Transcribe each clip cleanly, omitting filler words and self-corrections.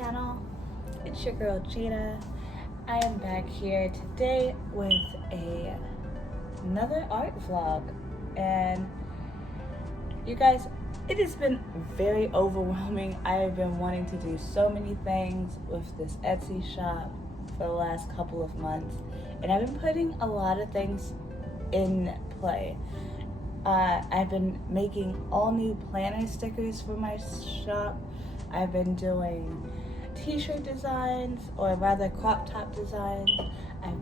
channel. It's your girl Jada. I am back here today with another art vlog, and you guys, it has been very overwhelming. I have been wanting to do so many things with this Etsy shop for the last couple of months, and I've been putting a lot of things in play. I've been making all new planner stickers for my shop. I've been doing t-shirt designs, or rather crop top designs. I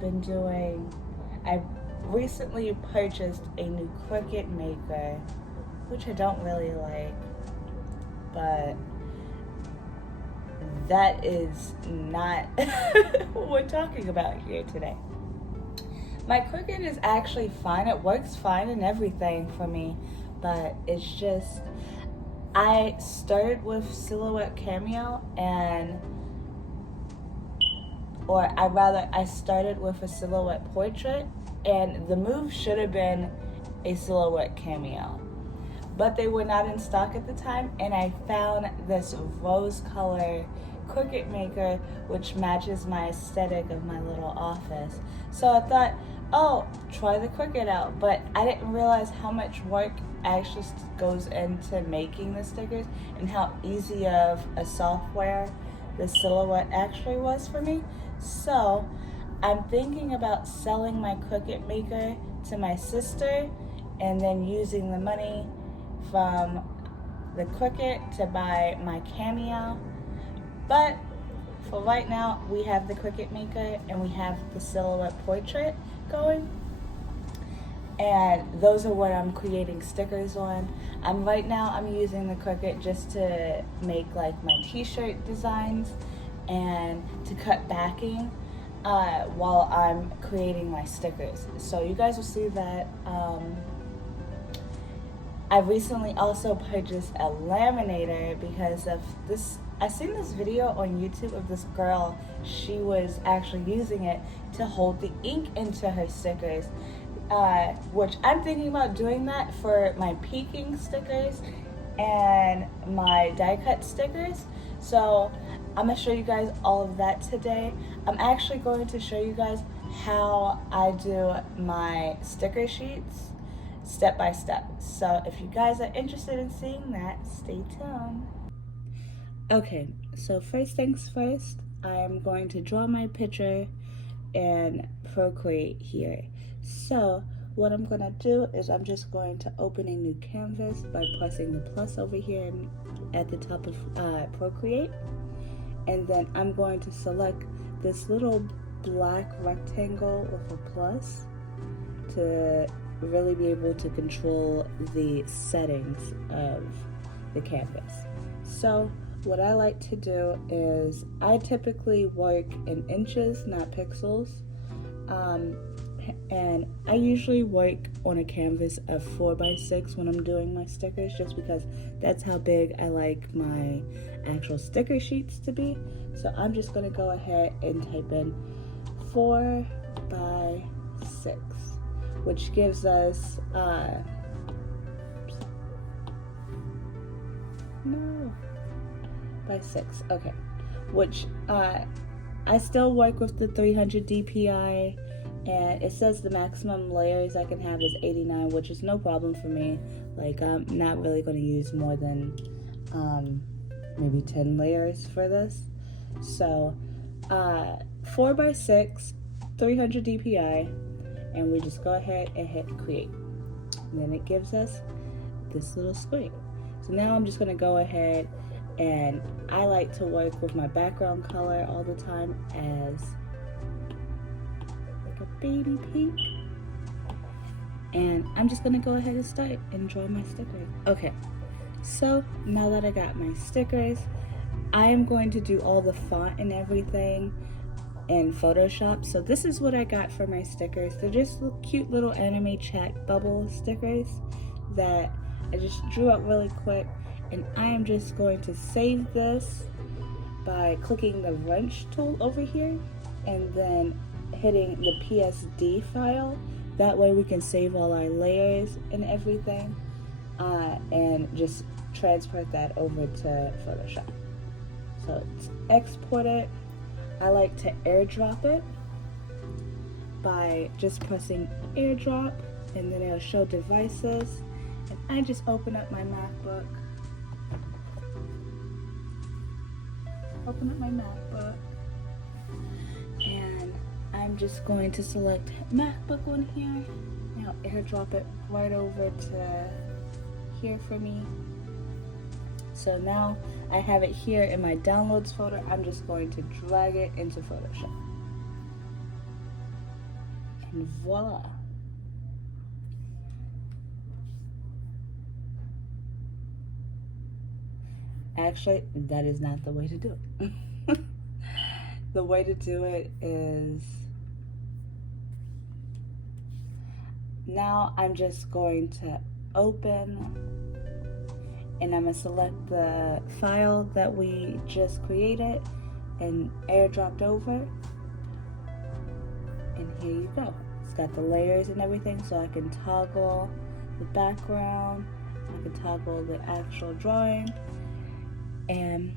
recently purchased a new Cricut maker, which I don't really like, but that is not what we're talking about here today. My Cricut is actually fine. It works fine and everything for me, but it's just, I started with Silhouette Cameo I started with a Silhouette Portrait, and the move should have been a Silhouette Cameo, but they were not in stock at the time, and I found this rose color Cricut maker which matches my aesthetic of my little office. So I thought, oh, try the Cricut out, but I didn't realize how much work actually goes into making the stickers and how easy of a software the Silhouette actually was for me. So I'm thinking about selling my Cricut maker to my sister and then using the money from the Cricut to buy my Cameo. But for right now, we have the Cricut maker and we have the Silhouette Portrait going, and those are what I'm creating stickers on. Right now I'm using the Cricut just to make like my t-shirt designs and to cut backing while I'm creating my stickers. So you guys will see that. I recently also purchased a laminator because of this. I seen this video on YouTube of this girl. She was actually using it to hold the ink into her stickers, which I'm thinking about doing that for my peeking stickers and my die cut stickers. So I'm gonna show you guys all of that today. I'm actually going to show you guys how I do my sticker sheets step by step. So if you guys are interested in seeing that, stay tuned. Okay, so first things first, I'm going to draw my picture in Procreate here. So what I'm gonna do is I'm just going to open a new canvas by pressing the plus over here at the top of Procreate, and then I'm going to select this little black rectangle with a plus to really be able to control the settings of the canvas. So what I like to do is I typically work in inches, not pixels, and I usually work on a canvas of 4x6 when I'm doing my stickers, just because that's how big I like my actual sticker sheets to be. So I'm just going to go ahead and type in 4x6, which gives us by 6, okay, which I still work with the 300 DPI, and it says the maximum layers I can have is 89, which is no problem for me. Like, I'm not really going to use more than maybe 10 layers for this. So 4x6, 300 DPI, and we just go ahead and hit create, and then it gives us this little square. So now I'm just going to go ahead, and I like to work with my background color all the time as like a baby pink. And I'm just gonna go ahead and start and draw my stickers. Okay, so now that I got my stickers, I am going to do all the font and everything in Photoshop. So this is what I got for my stickers. They're just cute little anime chat bubble stickers that I just drew up really quick. And I am just going to save this by clicking the wrench tool over here and then hitting the PSD file. That way we can save all our layers and everything, and just transport that over to Photoshop. So export it, I like to airdrop it by just pressing airdrop, and then it'll show devices. And I just open up my MacBook. And I'm just going to select MacBook on here. Now airdrop it right over to here for me. So now I have it here in my downloads folder. I'm just going to drag it into Photoshop. And voila. Actually, that is not the way to do it. The way to do it is, now I'm just going to open, and I'm gonna select the file that we just created and airdropped over. And here you go. It's got the layers and everything, so I can toggle the background, I can toggle the actual drawing. And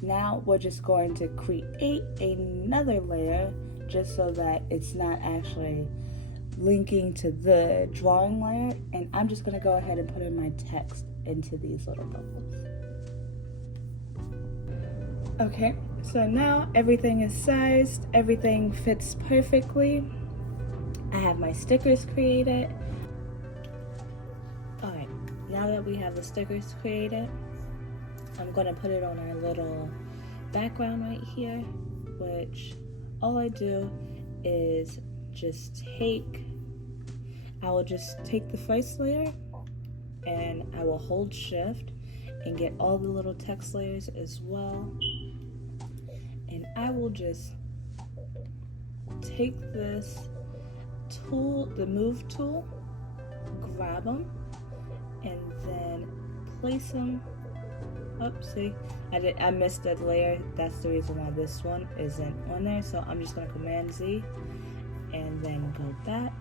now we're just going to create another layer just so that it's not actually linking to the drawing layer. And I'm just going to go ahead and put in my text into these little bubbles. Okay, so now everything is sized, everything fits perfectly. I have my stickers created. Alright, now that we have the stickers created, I'm going to put it on our little background right here, which all I do is I will just take the first layer and I will hold shift and get all the little text layers as well. And I will just take this tool, the move tool, grab them, and then place them. Oops, see, I missed that layer. That's the reason why this one isn't on there. So I'm just going to Command Z and then go back,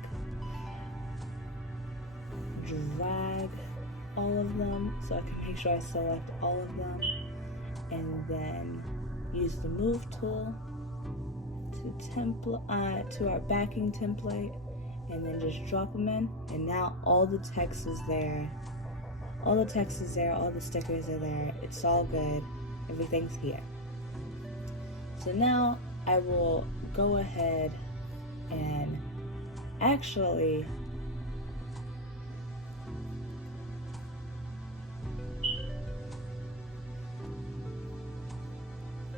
drag all of them so I can make sure I select all of them, and then use the move tool to our backing template, and then just drop them in. And now all the text is there. All the text is there, all the stickers are there, it's all good, everything's here. So now I will go ahead and actually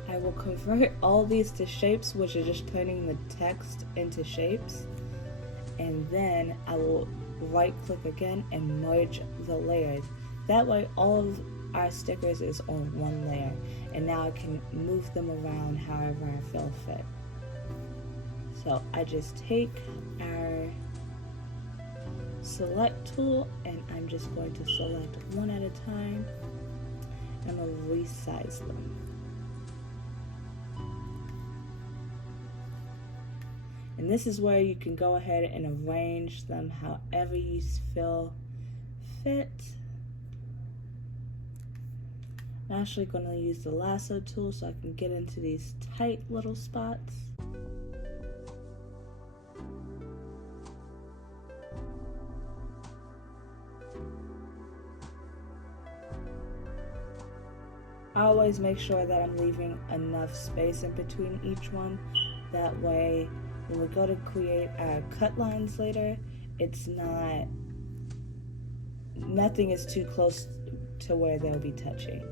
I will convert all these to shapes, which are just turning the text into shapes, and then I will right click again and merge the layers. That way all of our stickers is on one layer, and now I can move them around however I feel fit. So I just take our select tool and I'm just going to select one at a time and I'll resize them. And this is where you can go ahead and arrange them however you feel fit. I'm actually going to use the lasso tool so I can get into these tight little spots. I always make sure that I'm leaving enough space in between each one. That way, when we go to create our cut lines later, nothing is too close to where they'll be touching.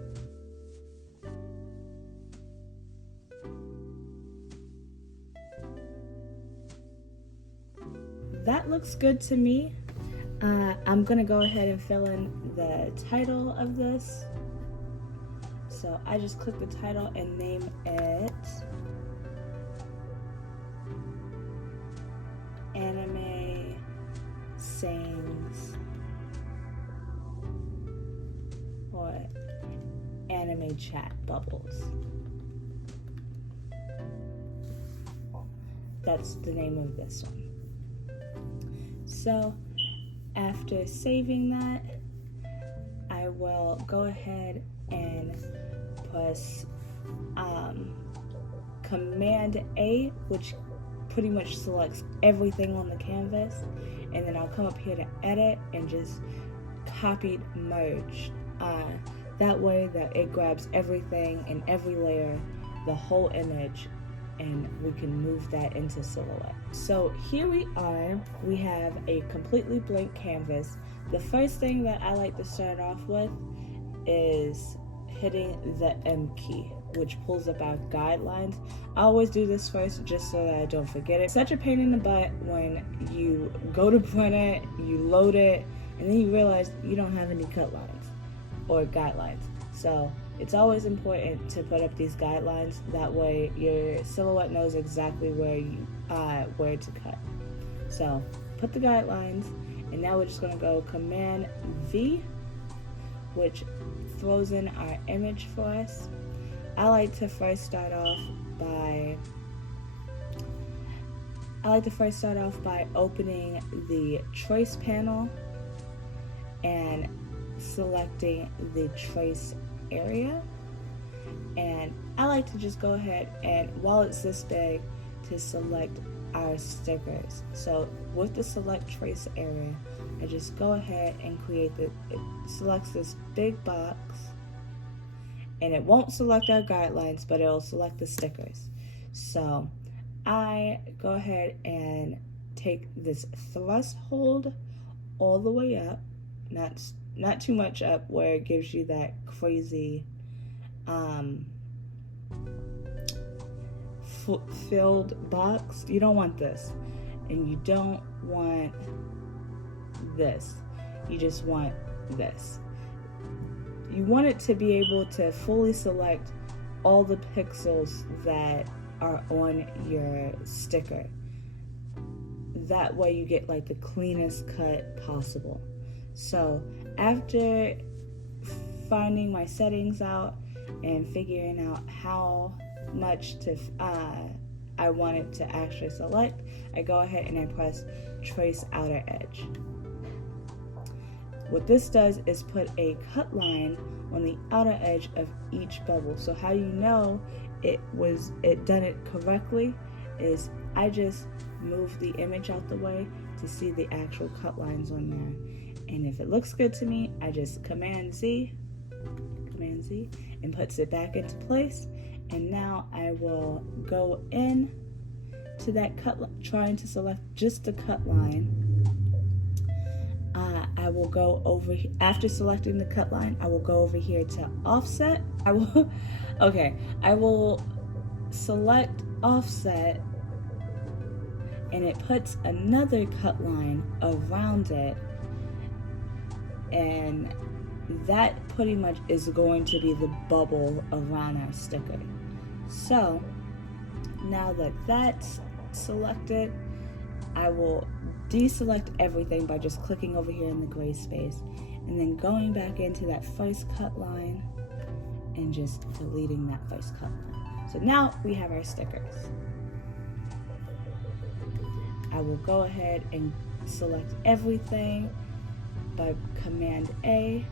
That looks good to me. I'm gonna go ahead and fill in the title of this. So I just click the title and name it Anime Sings or Anime Chat Bubbles. That's the name of this one. So after saving that, I will go ahead and press Command A, which pretty much selects everything on the canvas, and then I'll come up here to edit and just copy merge. That way that it grabs everything in every layer, the whole image, and we can move that into Silhouette. So here we are, we have a completely blank canvas. The first thing that I like to start off with is hitting the M key, which pulls up our guidelines. I always do this first just so that I don't forget it. Such a pain in the butt when you go to print it, you load it, and then you realize you don't have any cut lines or guidelines. So it's always important to put up these guidelines. That way your Silhouette knows exactly where to cut. So put the guidelines, and now we're just gonna go Command V, which throws in our image for us. I like to first start off by opening the trace panel and selecting the trace area. And I like to just go ahead and, while it's this big, to select our stickers. So with the select trace area, I just go ahead and it selects this big box, and it won't select our guidelines, but it'll select the stickers. So I go ahead and take this thrust hold all the way up, not too much up where it gives you that crazy filled box. You don't want this, and you don't want this. You just want this. You want it to be able to fully select all the pixels that are on your sticker. That way you get like the cleanest cut possible. So after finding my settings out and figuring out how much I want it to actually select, I go ahead and I press Trace Outer Edge. What this does is put a cut line on the outer edge of each bubble. So how you know it done it correctly is I just move the image out the way to see the actual cut lines on there. And if it looks good to me, I just Command Z, and puts it back into place. And now I will go in to that cut, trying to select just the cut line. I will go over, after selecting the cut line, I will go over here to offset. I will select offset, and it puts another cut line around it, and that pretty much is going to be the bubble around our sticker. So now that that's selected, I will deselect everything by just clicking over here in the gray space and then going back into that first cut line and just deleting that first cut line. So now we have our stickers. I will go ahead and select everything by Command A,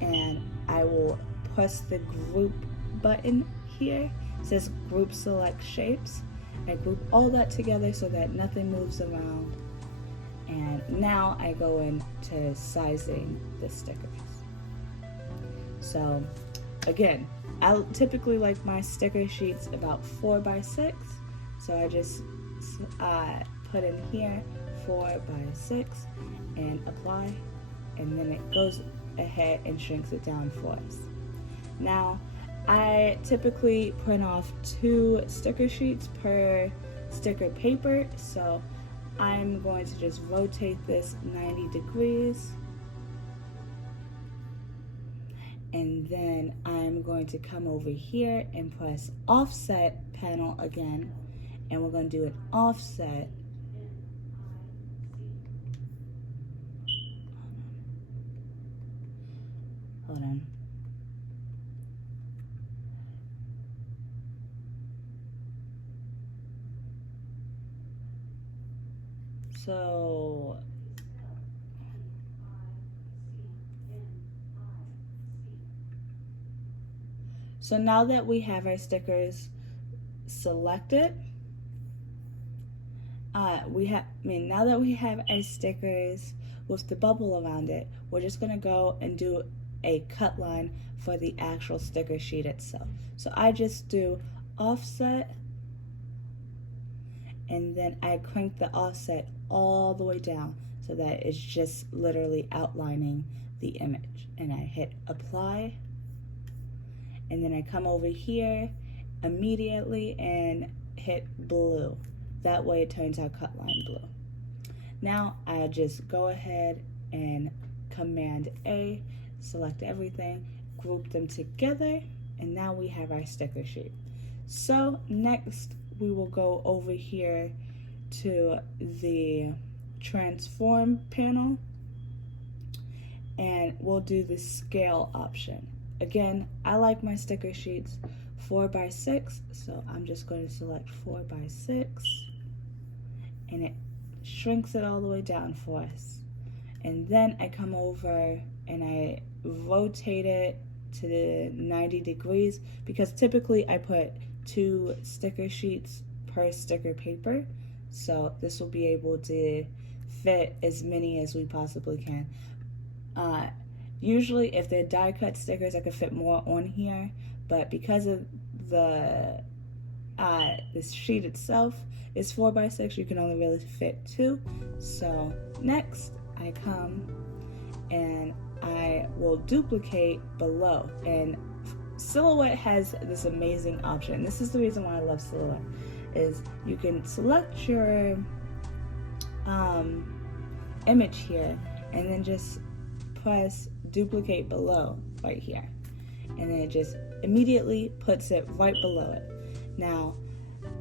and I will press the group button here. It says group select shapes. I group all that together so that nothing moves around. And now I go into sizing the stickers. So again, I typically like my sticker sheets about 4x6. So I just put in here 4x6 and apply, and then it goes ahead and shrinks it down for us. Now I typically print off 2 sticker sheets per sticker paper, so I'm going to just rotate this 90 degrees, and then I'm going to come over here and press offset panel again, and we're going to do an offset. Hold on. So So now that we have our stickers selected, now that we have our stickers with the bubble around it, we're just gonna go and do a cut line for the actual sticker sheet itself. So I just do offset, and then I crank the offset all the way down so that it's just literally outlining the image. And I hit apply, and then I come over here immediately and hit blue. That way it turns out cut line blue. Now I just go ahead and Command A, select everything, group them together, and now we have our sticker sheet. So next we will go over here to the transform panel, and we'll do the scale option. Again, I like my sticker sheets 4x6, so I'm just going to select 4x6, and it shrinks it all the way down for us. And then I come over and I rotate it to 90 degrees, because typically I put 2 sticker sheets per sticker paper, so this will be able to fit as many as we possibly can. Usually if they're die cut stickers, I could fit more on here, but because of the this sheet itself is 4x6, you can only really fit 2. So next I come and I will duplicate below, and Silhouette has this amazing option. This is the reason why I love Silhouette, is you can select your image here and then just press duplicate below right here, and then it just immediately puts it right below it. Now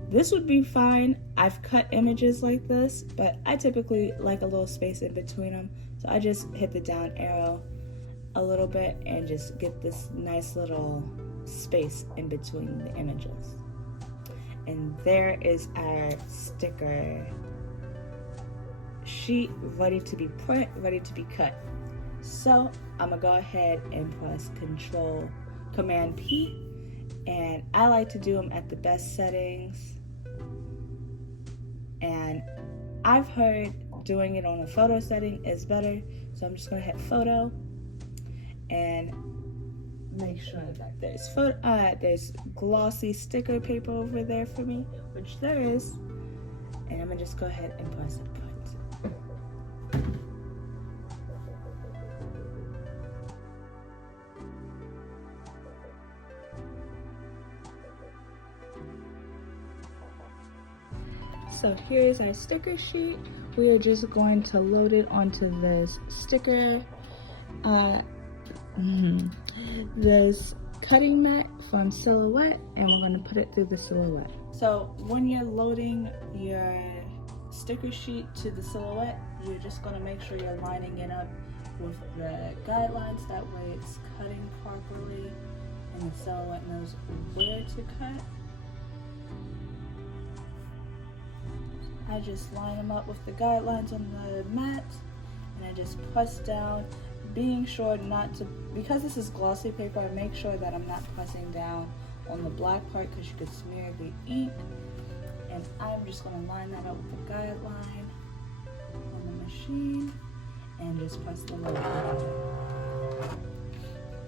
this would be fine. I've cut images like this, but I typically like a little space in between them, so I just hit the down arrow a little bit and just get this nice little space in between the images. And there is our sticker sheet ready to be print, ready to be cut. So I'm gonna go ahead and press Command P, and I like to do them at the best settings, and I've heard doing it on a photo setting is better, so I'm just gonna hit photo and make sure that there's glossy sticker paper over there for me, which there is, and I'm gonna just go ahead and press print. So here's our sticker sheet. We are just going to load it onto this sticker, this cutting mat from Silhouette, and we're going to put it through the Silhouette. So when you're loading your sticker sheet to the Silhouette, you're just going to make sure you're lining it up with the guidelines. That way it's cutting properly and the Silhouette knows where to cut. I just line them up with the guidelines on the mat, and I just press down, being sure not to, because this is glossy paper, I make sure that I'm not pressing down on the black part because you could smear the ink. And I'm just going to line that up with the guideline on the machine and just press the load button.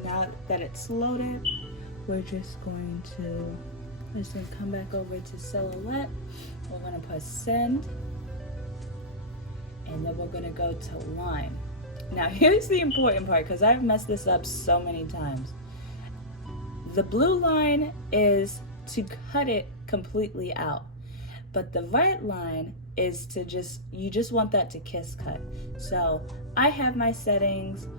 Now that it's loaded, we're just going to come back over to Silhouette. We're going to press send, and then we're going to go to line. Now here's the important part, because I've messed this up so many times. The blue line is to cut it completely out, but the red line is to you just want that to Kisscut. So I have my settings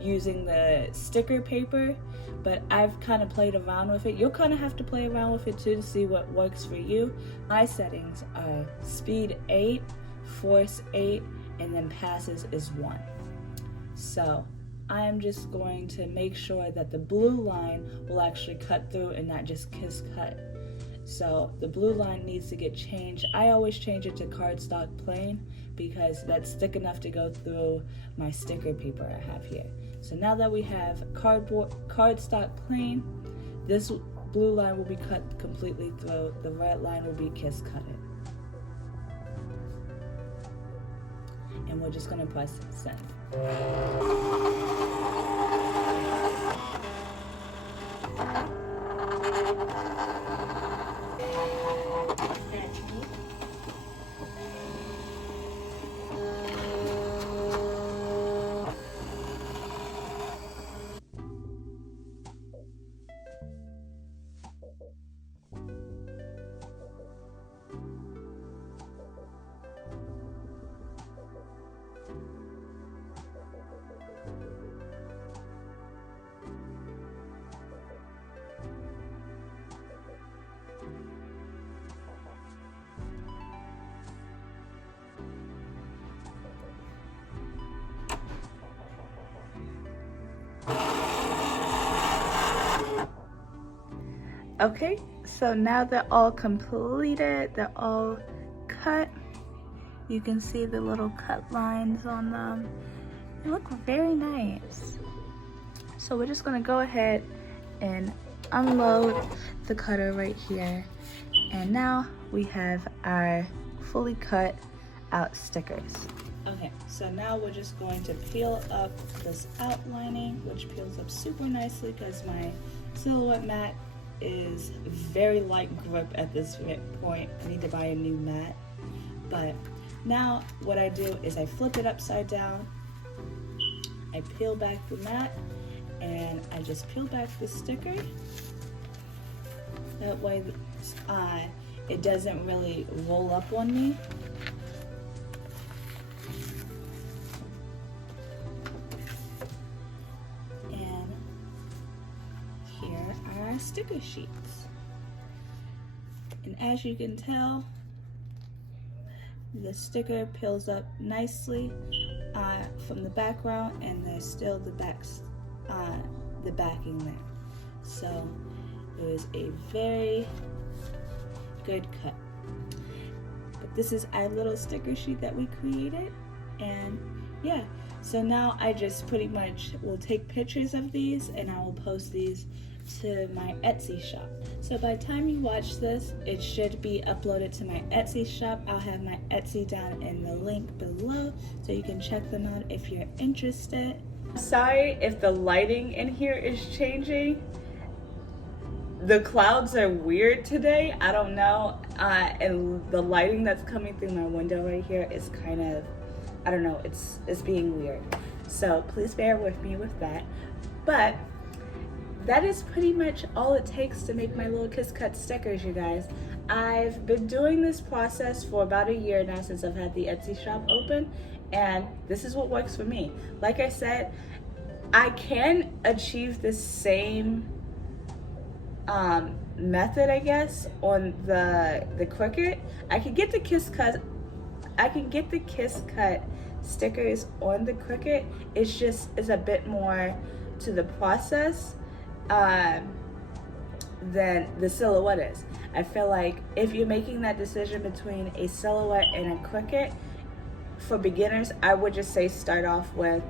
using the sticker paper, but I've kind of played around with it. You'll kind of have to play around with it too to see what works for you. My settings are speed 8, force 8, and then passes is 1. So I'm just going to make sure that the blue line will actually cut through and not just Kisscut. So the blue line needs to get changed. I always change it to cardstock plain because that's thick enough to go through my sticker paper I have here. So now that we have cardstock plain, this blue line will be cut completely through, the red line will be Kisscutted. And we're just gonna press send. Okay, so now they're all completed, they're all cut. You can see the little cut lines on them. They look very nice. So we're just gonna go ahead and unload the cutter right here. And now we have our fully cut out stickers. Okay, so now we're just going to peel up this outlining, which peels up super nicely because my Silhouette mat is very light grip at this point. I need to buy a new mat. But now what I do is I flip it upside down, I peel back the mat, and I just peel back the sticker. That way it doesn't really roll up on me. Sticker sheets, and as you can tell, the sticker peels up nicely from the background, and there's still the backing there. So it was a very good cut. But this is our little sticker sheet that we created, and yeah. So now I just pretty much will take pictures of these, and I will post these to my Etsy shop. So by the time you watch this, it should be uploaded to my Etsy shop. I'll have my Etsy down in the link below so you can check them out if you're interested. Sorry if the lighting in here is changing. The clouds are weird today. I don't know. And the lighting that's coming through my window right here is kind of, I don't know, it's being weird. So please bear with me with that. But that is pretty much all it takes to make my little Kisscut stickers, you guys. I've been doing this process for about a year now since I've had the Etsy shop open, and this is what works for me. Like I said, I can achieve the same method, I guess, on the Cricut. I can get the Kisscut stickers on the Cricut. It's a bit more to the process than the Silhouette is. I feel like if you're making that decision between a Silhouette and a Cricut, for beginners, I would just say start off with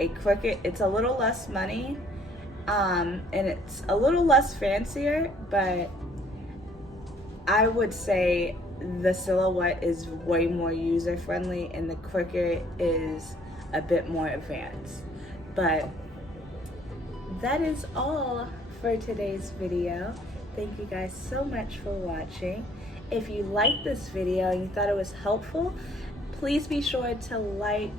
a Cricut. It's a little less money, and it's a little less fancier, but I would say the Silhouette is way more user-friendly and the Cricut is a bit more advanced. But that is all for today's video. Thank you guys so much for watching. If you liked this video and you thought it was helpful, please be sure to like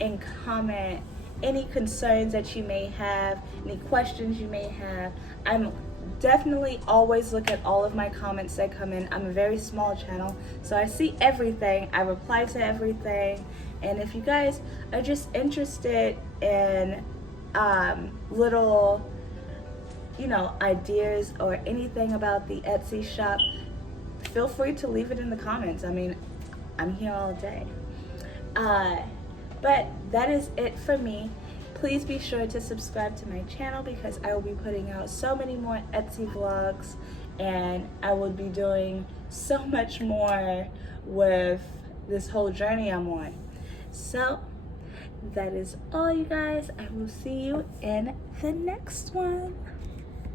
and comment any concerns that you may have, any questions you may have. I'm definitely always look at all of my comments that come in. I'm a very small channel, so I see everything. I reply to everything. And if you guys are just interested in little, ideas or anything about the Etsy shop, feel free to leave it in the comments. I mean, I'm here all day. But that is it for me. Please be sure to subscribe to my channel because I will be putting out so many more Etsy vlogs, and I will be doing so much more with this whole journey I'm on. So that is all, you guys. I will see you in the next one.